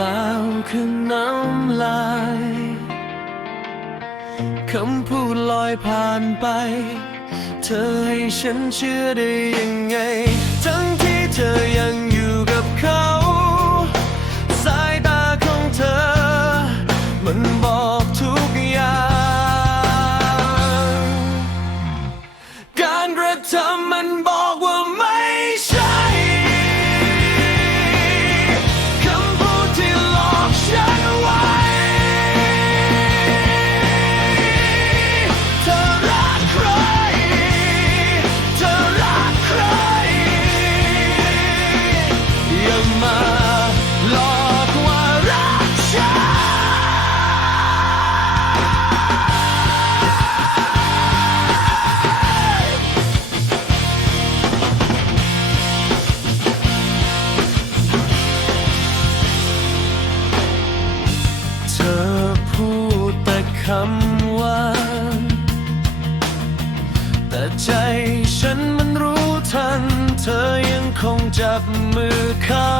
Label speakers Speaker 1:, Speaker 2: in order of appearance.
Speaker 1: ล่าคือน้ำลายคำพูดลอยผ่านไป เธอให้ฉันเชื่อได้ยังไง ทั้งที่เธอยัง คำว่า แต่ใจฉันมันรู้ทัน เธอยังคงจับมือเขา